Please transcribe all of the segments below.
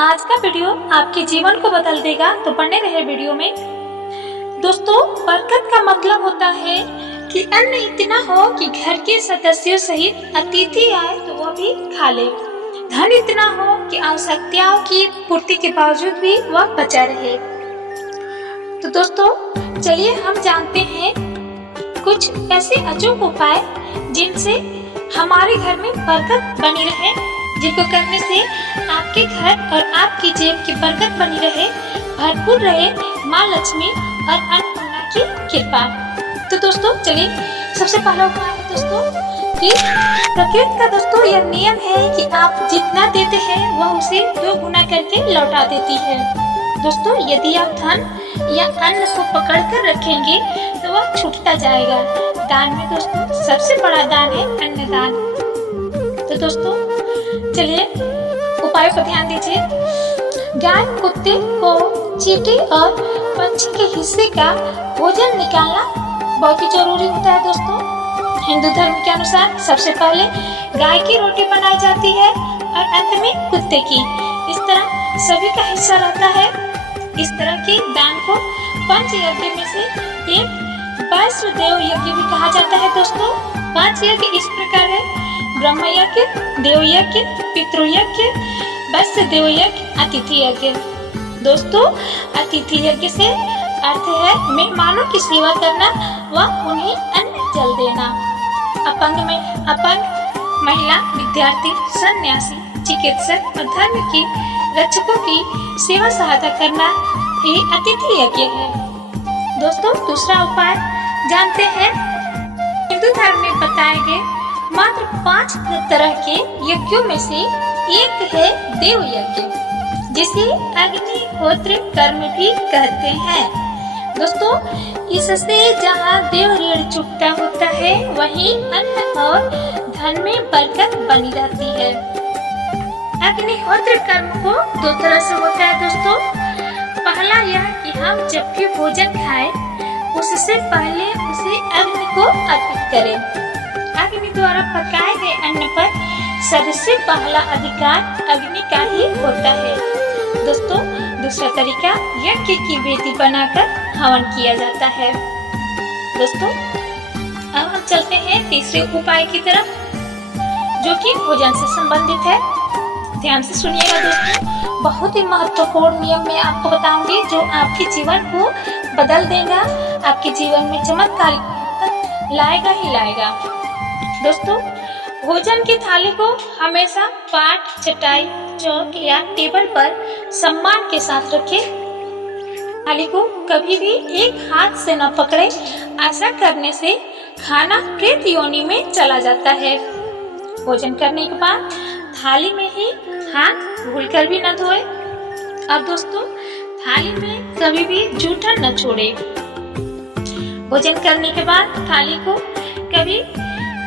आज का वीडियो आपके जीवन को बदल देगा, तो बने रहे वीडियो में। दोस्तों, बरकत का मतलब होता है कि अन्न इतना हो कि घर के सदस्यों सहित अतिथि आए तो वह भी खा ले। धन इतना हो कि आवश्यकताओं की पूर्ति के बावजूद भी वह बचा रहे। तो दोस्तों, चलिए हम जानते हैं कुछ ऐसे अचूक उपाय जिनसे हमारे घर में बरकत बनी रहे, जिनको करने से आपके घर और आपकी जेब की बरकत बनी रहे, भरपूर रहे माँ लक्ष्मी और अन्नपूर्णा की कृपा। तो दोस्तों, चलिए सबसे पहला उपाय है दोस्तों कि प्रकृति का दोस्तों यह नियम है कि आप जितना देते हैं वह उसे 2 गुना करके लौटा देती है। दोस्तों, यदि आप धन या अन्न को पकड़ कर रखेंगे तो वह छूटता जाएगा। दान में दोस्तों सबसे बड़ा दान है अन्नदान। तो दोस्तों, चलिए उपाय पर ध्यान दीजिए। गाय, कुत्ते को चींटी और पंछी के हिस्से का भोजन निकालना बहुत ही जरूरी होता है। दोस्तों, हिंदू धर्म के अनुसार सबसे पहले गाय की रोटी बनाई जाती है और अंत में कुत्ते की। इस तरह सभी का हिस्सा रहता है। इस तरह के दान को पंच यज्ञ में से एक वैश्व देव यज्ञ भी कहा जाता है। दोस्तों, 5 यज्ञ इस प्रकार है: ब्रह्म यज्ञ, देव यज्ञ, पितृ यज्ञ, वैश्व देव यज्ञ, अतिथि यज्ञ। दोस्तों, अतिथि यज्ञ से अर्थ है मेहमानों की सेवा करना व उन्हें अन्न जल देना। अपंग महिला, विद्यार्थी, सन्यासी, चिकित्सक और धर्म की रक्षकों की सेवा सहायता करना ही अतिथि यज्ञ है। दोस्तों, दूसरा उपाय जानते हैं। हिंदू धर्म में बताए गए मात्र 5 तरह के यज्ञों में से एक है देव यज्ञ, जिसे अग्निहोत्र कर्म भी कहते हैं। दोस्तों, इससे जहाँ देव ऋण चुकता होता है वहीं अन्न और धन में बरकत बनी रहती है। अग्निहोत्र कर्म को 2 तरह से होता है। दोस्तों, पहला यह कि हम जब भी भोजन खाएं उससे पहले उसे अग्नि को अर्पित करें। अग्नि द्वारा पकाए गए अन्न पर सबसे पहला अधिकार अग्नि का ही होता है। दोस्तों, दूसरा तरीका यज्ञ की वेदी बनाकर हवन किया जाता है। दोस्तों, अब हम चलते हैं तीसरे उपाय की तरफ, जो कि भोजन से संबंधित है। ध्यान से सुनिएगा दोस्तों, बहुत ही महत्वपूर्ण नियम मैं आपको बताऊंगी जो आपके जीवन को बदल देगा, आपके जीवन में चमत्कार लाएगा ही लाएगा। दोस्तों, भोजन की थाली को हमेशा पाट, चटाई, चौक या टेबल पर सम्मान के साथ रखें। थाली को कभी भी एक हाथ से न पकड़े। ऐसा करने से खाना प्रेत योनि में चला जाता है। भोजन करने के बाद थाली में ही हाथ भूलकर भी न धोए। और दोस्तों, थाली में कभी भी जूठन न छोड़े। भोजन करने के बाद थाली को कभी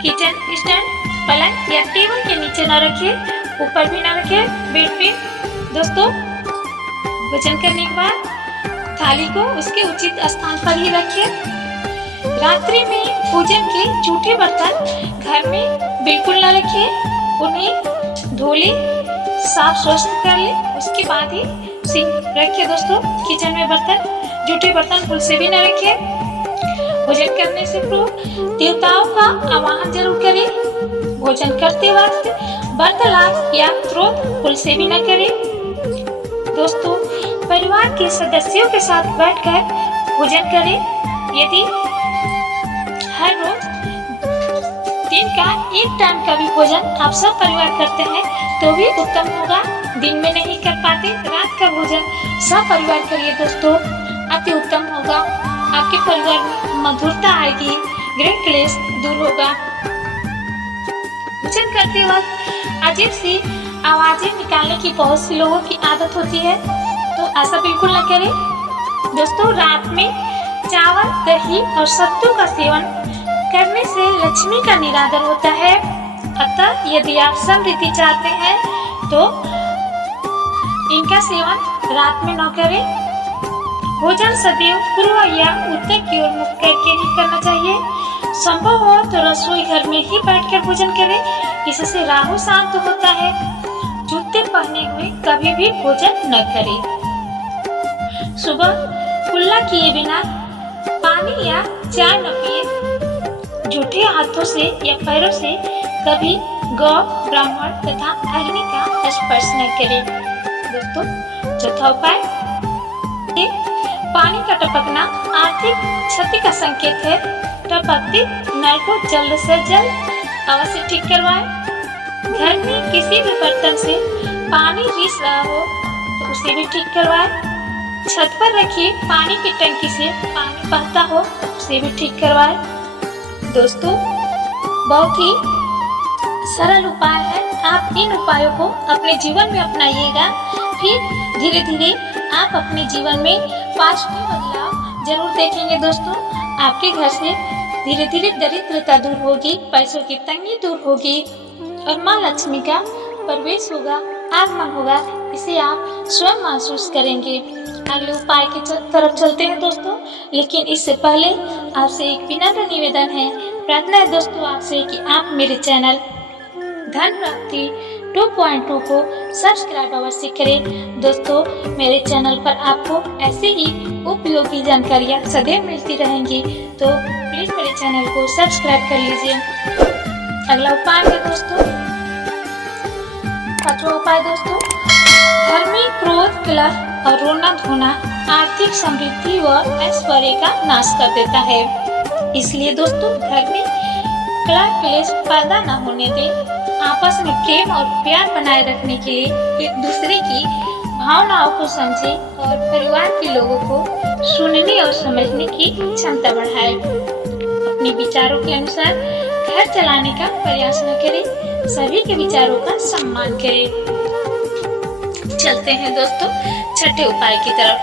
किचन स्टैंड, पलंग या टेबल के नीचे न रखे, ऊपर भी न रखे, बेड पे। दोस्तों, भोजन करने के बाद थाली को उसके उचित स्थान पर ही रखें। रात्रि में भोजन के जूठे बर्तन घर में बिल्कुल न रखें। उन्हें धो ले, साफ रोशन कर ले, उसके बाद ही रखे। दोस्तों, किचन में जूठे बर्तन भूल से भी न रखें। भोजन करने से पूर्व देवताओं का आवाहन जरूर करें। भोजन करते वक्त वार्तालाप या क्रोध भूल से भी न करें। दोस्तों, परिवार के सदस्यों के साथ बैठकर भोजन करें। यदि हर रोज दिन का एक टाइम का भी भोजन आप सब परिवार करते हैं तो भी उत्तम होगा। दिन में नहीं कर पाते, रात का भोजन सब परिवार करिए दोस्तों, अति उत्तम होगा। आपके परिवार में मधुरता आएगी, गृह क्लेश दूर होगा। भोजन करते वक्त अजीब सी आवाजें निकालने की बहुत सी लोगों की आदत होती है, तो ऐसा बिल्कुल न करें। दोस्तों, रात में चावल, दही और सत्तू का सेवन करने से लक्ष्मी का निरादर होता है। अतः यदि आप समृद्धि चाहते हैं तो इनका सेवन रात में न करें। भोजन सदैव पूर्व या उत्तर की ओर मुख करके ही करना चाहिए। संभव हो तो रसोई घर में ही बैठकर भोजन करें, इससे राहु शांत होता है। जो जूते पहने हुए कभी भी भोजन न करें। सुबह कुल्ला किए बिना पानी या चाय न पिए। झूठे हाथों से या पैरों से कभी गौ, ब्राह्मण तथा अग्नि का स्पर्श न करें। दोस्तों, चौथा उपाय, पानी का टपकना आर्थिक क्षति का संकेत है। टपकते नल को जल्द से जल्द अवश्य ठीक करवाएं। घर में किसी भी बर्तन से पानी रिस रहा हो तो उसे भी ठीक करवाएं। छत पर रखिए पानी की टंकी से पानी बहता हो तो उसे भी ठीक करवाएं। दोस्तों, बहुत ही सरल उपाय है। आप इन उपायों को अपने जीवन में अपनाइएगा, फिर धीरे धीरे आप अपने जीवन में पॉजिटिव बदलाव जरूर देखेंगे। दोस्तों, आपके घर से धीरे धीरे दरिद्रता दूर होगी, पैसों की तंगी दूर होगी और माँ लक्ष्मी का प्रवेश होगा, आगमन होगा। इसे आप स्वयं महसूस करेंगे। अगले उपाय की तरफ चलते हैं दोस्तों, लेकिन इससे पहले आपसे एक विनम्र निवेदन है, प्रार्थना है दोस्तों आपसे कि आप मेरे चैनल धन प्राप्ति 2.2 को सब्सक्राइब अवश्य करें। दोस्तों, मेरे चैनल पर आपको ऐसे ही उपयोगी जानकारियाँ सदैव मिलती रहेंगी, तो प्लीज मेरे चैनल को सब्सक्राइब कर लीजिए। अगला उपाय है दोस्तों, पांचवा उपाय दोस्तों, घर में क्रोध, कलह और रोना धोना आर्थिक समृद्धि व ऐश्वर्य का नाश कर देता है। इसलिए दोस्तों, घर में कलह क्लेश पैदा न होने दें। आपस में प्रेम और प्यार बनाए रखने के लिए एक दूसरे की भावनाओं को समझें और परिवार के लोगों को सुनने और समझने की क्षमता बढ़ाएं। अपने विचारों के अनुसार घर चलाने का प्रयास न करें, सभी के विचारों का सम्मान करें। चलते हैं दोस्तों छठे उपाय की तरफ।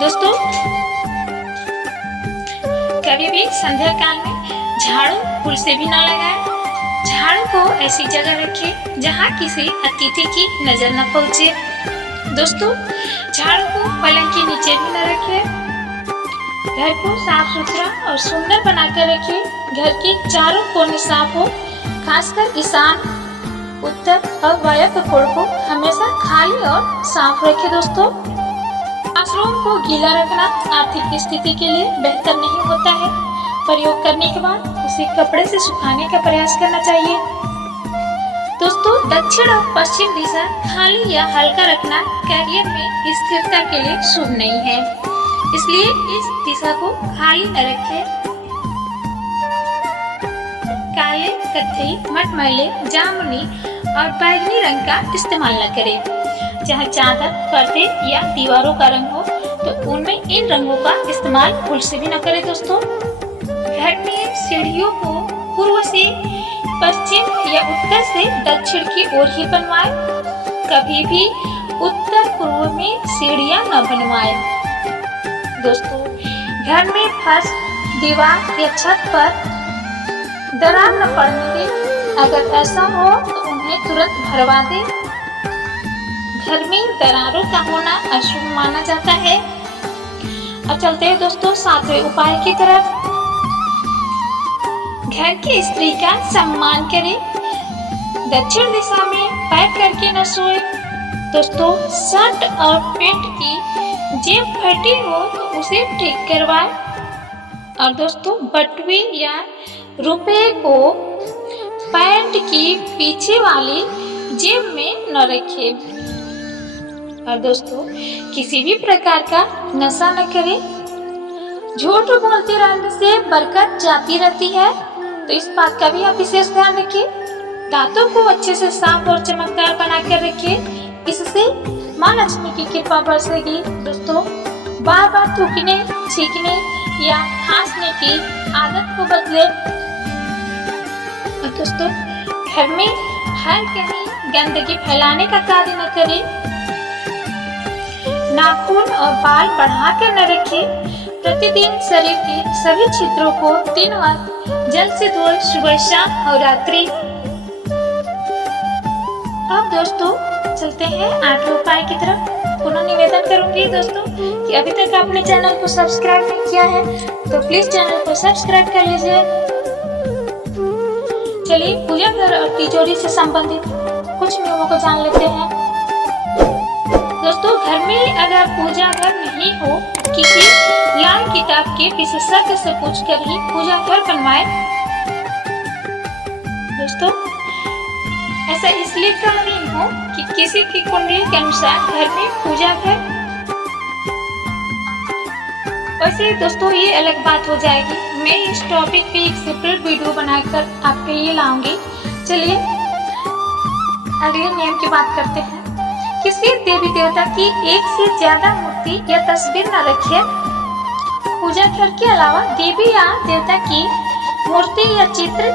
दोस्तों, कभी भी संध्या काल में झाड़ू फूल से भी न लगाएं। झाड़ू को ऐसी जगह रखें जहां किसी अतिथि की नजर न पहुंचे। दोस्तों, झाड़ू को पलंग के नीचे भी न रखें। घर को साफ सुथरा और सुंदर बनाकर रखें। घर के चारों कोने साफ हो, खासकर ईशान, उत्तर और वायव्य कोण को हमेशा खाली और साफ रखें। दोस्तों, वॉशरूम को गीला रखना आर्थिक स्थिति के लिए बेहतर नहीं होता है। प्रयोग करने के बाद उसे कपड़े से सुखाने का प्रयास करना चाहिए। दोस्तों, दक्षिण और पश्चिम दिशा खाली या हल्का रखना कैरियर में स्थिरता के लिए शुभ नहीं है, इसलिए इस दिशा को खाली न रखें। काले, कत्थई, मटमैले, जामुनी और बैगनी रंग का इस्तेमाल न करें। जहाँ चादर, पर्दे या दीवारों का रंग हो तो उनमें इन रंगों का इस्तेमाल भूल से भी न करें। दोस्तों, घर में सीढ़ियों को पूर्व से पश्चिम या उत्तर से दक्षिण की ओर ही बनवाएं। कभी भी उत्तर पूर्व में सीढ़ियां न बनवाएं। दोस्तों, घर में फर्श, दीवार या छत पर दरार न पड़ने दें। अगर ऐसा हो तो उन्हें तुरंत भरवा दें। घर में दरारों का होना अशुभ माना जाता है। अब चलते हैं दोस्तों सातवें उपाय की तरफ। घर की स्त्री का सम्मान करें। दक्षिण दिशा में पैर करके न सोए। दोस्तों, शर्ट और पैंट की जेब फटी हो तो उसे ठीक करवाएं। और दोस्तों, बटुए या रुपए को पैंट की पीछे वाली जेब में न रखें। और दोस्तों, किसी भी प्रकार का नशा न करें। झूठ बोलते रहने से बरकत जाती रहती है, तो इस बात का भी आप विशेष ध्यान रखिए। दांतों को अच्छे से साफ और चमकदार बनाकर रखिए, इससे माँ लक्ष्मी की कृपा बरसेगी। दोस्तों, बार बार थूकने, छींकने या खांसने की आदत को बदले। और दोस्तों, घर में हर कहीं गंदगी फैलाने का कार्य न करें। नाखून और बाल बढ़ाकर न रखें। प्रतिदिन शरीर के सभी छिद्रों को 3 बार जल से धोएं, सुबह, शाम और रात्रि। अब दोस्तों चलते हैं 8वें उपाय की तरफ। पुनः निवेदन करूंगी दोस्तों कि अभी तक आपने चैनल को सब्सक्राइब नहीं किया है तो प्लीज चैनल को सब्सक्राइब कर लीजिए। चलिए पूजा घर और तिजोरी से संबंधित कुछ कुछ नियमों को जान लेते हैं। दोस्तों, घर में अगर पूजा घर नहीं हो, किसी लाल किताब के विशेषज्ञ से पूछकर ही पूजा घर बनवाएं। दोस्तों, ऐसा इसलिए कर रही हूँ कि किसी की कुंडली के अनुसार घर में पूजा घर, वैसे दोस्तों ये अलग बात हो जाएगी। मैं इस टॉपिक पे एक सेपरेट वीडियो बनाकर आपके लिए लाऊंगी। चलिए अगले नियम की बात करते हैं। किसी देवी देवता की एक से ज्यादा मूर्ति या तस्वीर न रखिए। पूजा घर के अलावा देवी या देवता की मूर्ति या चित्र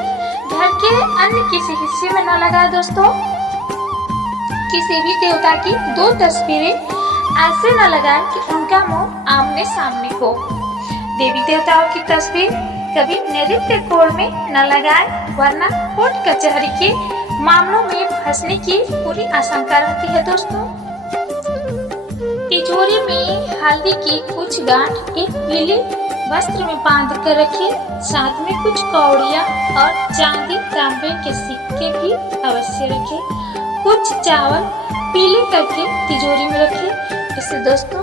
घर के अन्य किसी हिस्से में न लगाए। दोस्तों, किसी भी देवता की 2 तस्वीरें ऐसे न लगाए कि उनका मुंह आमने सामने हो। देवी देवताओं की तस्वीर कभी नृत्य कोड में न लगाए, वरना कोर्ट कचहरी के मामलों में फंसने की पूरी आशंका रहती है। दोस्तों, तिजोरी में हल्दी की कुछ गांठ एक पीले वस्त्र में बांध कर रखें। साथ में कुछ कौड़ियाँ और चांदी तांबे के सिक्के भी अवश्य रखें। कुछ चावल पीले करके तिजोरी में रखें। इससे दोस्तों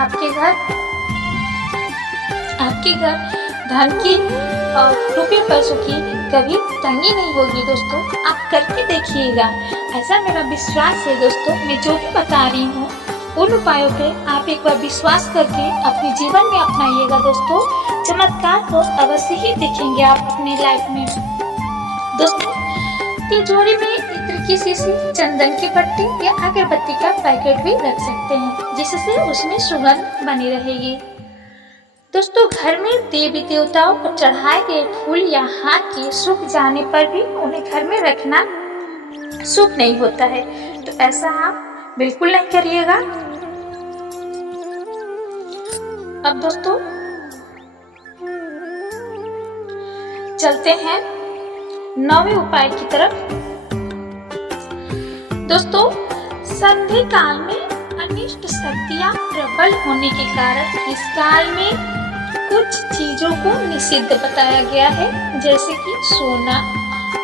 आपके घर धन की और रुपये पैसों की कभी तंगी नहीं होगी। दोस्तों, आप करके देखिएगा, ऐसा मेरा विश्वास है। दोस्तों, मैं जो भी बता रही हूँ उन उपायों पे आप एक बार विश्वास करके अपने जीवन में अपनाइएगा। दोस्तों, चमत्कार तो अवश्य ही देखेंगे आप अपनी लाइफ में। दोस्तों, तिजोरी में इत्र की शीशी, चंदन की पट्टी या अगरबत्ती का पैकेट भी रख सकते हैं, जिससे उसमें सुगंध बनी रहेगी। दोस्तों, घर में देवी देवताओं को चढ़ाए गए फूल या हार के सूख जाने पर भी उन्हें घर में रखना शुभ नहीं होता है, तो ऐसा आप बिल्कुल नहीं करिएगा। अब दोस्तों चलते हैं 9वें उपाय की तरफ। दोस्तों, संधि काल में अनिष्ट शक्तियां प्रबल होने के कारण इस काल में कुछ चीजों को निषिद्ध बताया गया है, जैसे कि सोना,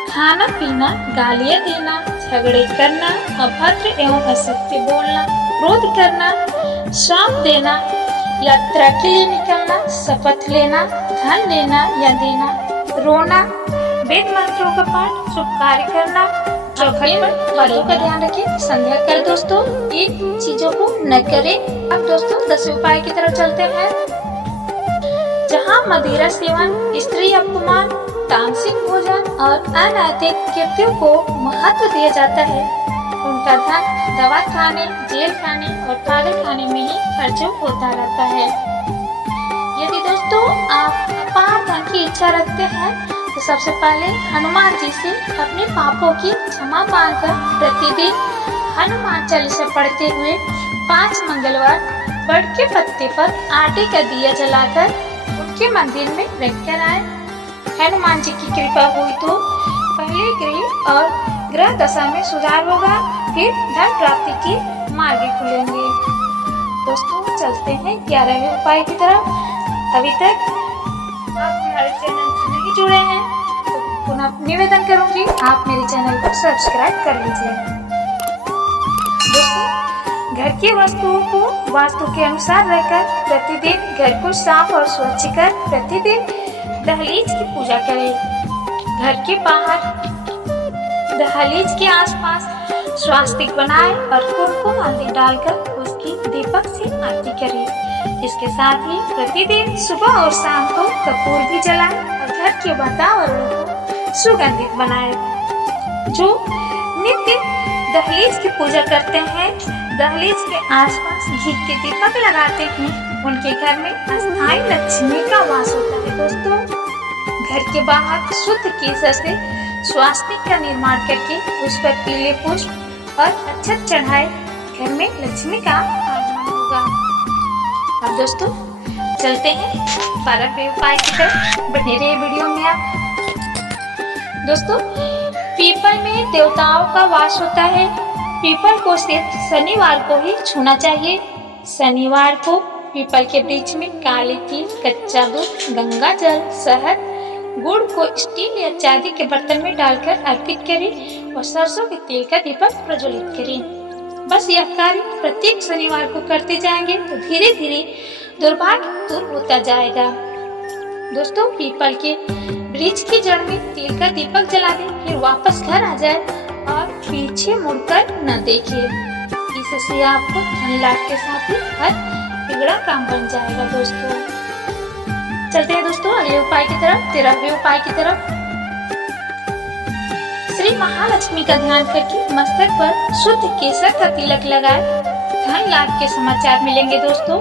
खाना पीना, गालियां देना, झगड़े करना, अभद्र एवं असत्य बोलना, क्रोध करना, श्राप देना, यात्रा के लिए निकलना, शपथ लेना, धन लेना या देना, रोना, वेद मंत्रों का पाठ, शुभ कार्य करना, चौखट पर बातों का ध्यान रखें, संध्या कर दोस्तों इन चीजों को न करें। अब दोस्तों 10वें उपाय की तरफ चलते हैं। जहाँ मदिरा सेवन, स्त्री अपमान, तामसिक भोजन और अनैतिक कृत्यों को महत्व दिया जाता है, उनका धन दवा खाने, जेल खाने और पागल खाने में ही खर्च होता रहता है। यदि दोस्तों आप अपार धन की इच्छा रखते हैं तो सबसे पहले हनुमान जी से अपने पापों की क्षमा मांगकर प्रतिदिन हनुमान चालीसा पढ़ते हुए 5 मंगलवार बड़ के पत्ते पर आटे का दिया जलाकर उनके मंदिर में रखकर आए। हनुमान जी की कृपा हुई तो पहले गृह और ग्रह दशा में सुधार होगा, फिर धन प्राप्ति के मार्ग खुलेंगे। दोस्तों चलते हैं 11वें उपाय की तरफ। अभी तक आप हमारे चैनल से नहीं जुड़े हैं तो पुनः निवेदन करूंगी आप मेरे चैनल को सब्सक्राइब कर लीजिए। दोस्तों, घर की वस्तुओं को वास्तु के अनुसार रखकर प्रतिदिन घर को साफ और स्वच्छ कर प्रतिदिन दहलीज की पूजा करें। घर के बाहर दहलीज के आसपास स्वास्तिक बनाए और कुमकुम आदि डालकर उसकी दीपक से आरती करें। इसके साथ ही प्रतिदिन सुबह और शाम को कपूर भी जलाएं और घर के वातावरण को सुगंधित बनाएं। जो नित्य दहलीज की पूजा करते हैं, दहलीज के आसपास घी के दीपक लगाते हैं, उनके घर में अस्थायी लक्ष्मी का वास होता है। दोस्तों, घर के बाहर शुद्ध केसर से स्वास्तिक का निर्माण करके उस पर पीले पुष्प और अक्षत चढ़ाए, घर में लक्ष्मी का आगमन होगा। अब दोस्तों चलते हैं 12वें उपाय की तरफ, बने रहिए वीडियो में आप। दोस्तों, पीपल में देवताओं का वास होता है। पीपल को सिर्फ शनिवार को ही छूना चाहिए। शनिवार को पीपल के वृक्ष में काले तिल, कच्चा दूध, गंगा जल, शहद, गुड़ को स्टील या चांदी के बर्तन में डालकर अर्पित करें और सरसों के तेल का दीपक प्रज्वलित करें। बस यह कार्य प्रत्येक शनिवार को करते जाएंगे तो धीरे धीरे दुर्भाग्य दूर होता जाएगा। दोस्तों, पीपल के वृक्ष की जड़ में तेल का दीपक जला दें, फिर वापस घर आ जाए और पीछे मुड़कर न देखे। इससे आपको धन लाभ के साथ ही हर बिगड़ा काम बन जाएगा। दोस्तों, चलते हैं दोस्तों अगले उपाय की तरफ, 13वें उपाय की तरफ। श्री महालक्ष्मी का ध्यान करके मस्तक पर शुद्ध केसर का तिलक लगाए, धन लाभ के समाचार मिलेंगे। दोस्तों,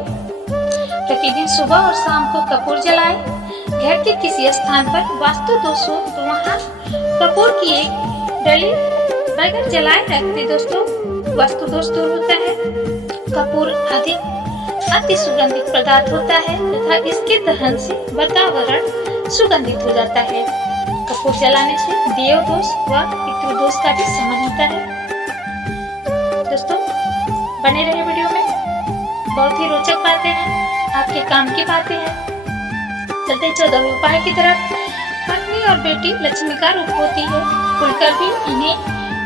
प्रतिदिन सुबह और शाम को कपूर जलाए। घर के किसी स्थान पर वास्तु दोष हो तो वहाँ कपूर की एक डली बगैर जलाए रखते। दोस्तों, वास्तु दोष दूर होता है। कपूर अति सुगंधित पदार्थ होता है तथा इसके दहन से वातावरण सुगंधित हो जाता है। कपूर जलाने से देव दोष व पितृ दोष का भी शमन होता है। दोस्तों, बने रहे वीडियो में, बहुत ही रोचक बातें हैं, आपके काम की बातें हैं। चलते 14वें उपाय की तरफ। पत्नी और बेटी लक्ष्मी का रूप होती है, खुलकर भी इन्हें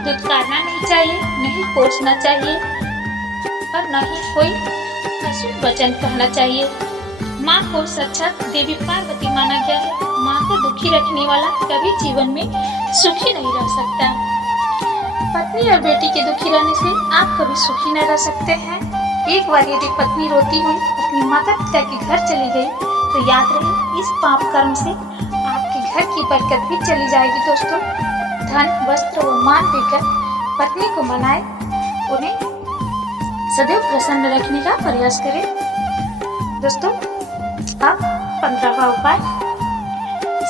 दुत्कारना नहीं चाहिए, नहीं कोसना चाहिए और न ही कोई अशुभ वचन कहना चाहिए। माँ को साक्षात देवी पार्वती माना गया है। माँ को दुखी रखने वाला कभी जीवन में सुखी नहीं रह सकता। पत्नी और बेटी के दुखी रहने से आप कभी सुखी न रह सकते हैं। एक बार यदि पत्नी रोती हुई अपने माता पिता के घर चली गई तो याद रहे, इस पाप कर्म से आपके घर की बरकत भी चली जाएगी। दोस्तों, धन, वस्त्र व मान देकर पत्नी को मनाए, उन्हें सदैव प्रसन्न रखने का प्रयास करें। दोस्तों, अब 15वां उपाय।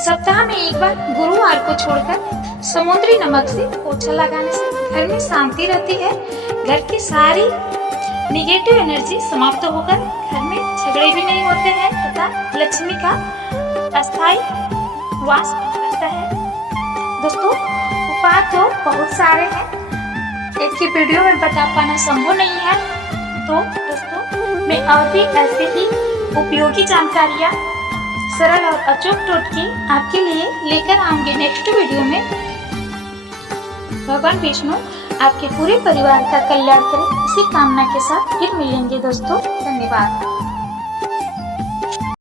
सप्ताह में एक बार गुरुवार को छोड़कर समुद्री नमक से पोछा लगाने से घर में शांति रहती है। घर की सारी निगेटिव एनर्जी समाप्त होकर घर में झगड़े भी नहीं होते हैं तथा लक्ष्मी का अस्थायी वास रहता है। दोस्तों, उपाय तो बहुत सारे हैं, एक ही वीडियो में बता पाना संभव नहीं है। तो दोस्तों, मैं और भी ऐसे ही उपयोगी जानकारियाँ, सरल और अचूक टोटके आपके लिए लेकर आऊंगी नेक्स्ट वीडियो में। भगवान विष्णु आपके पूरे परिवार का कल्याण करें, इसी कामना के साथ फिर मिलेंगे। दोस्तों, धन्यवाद।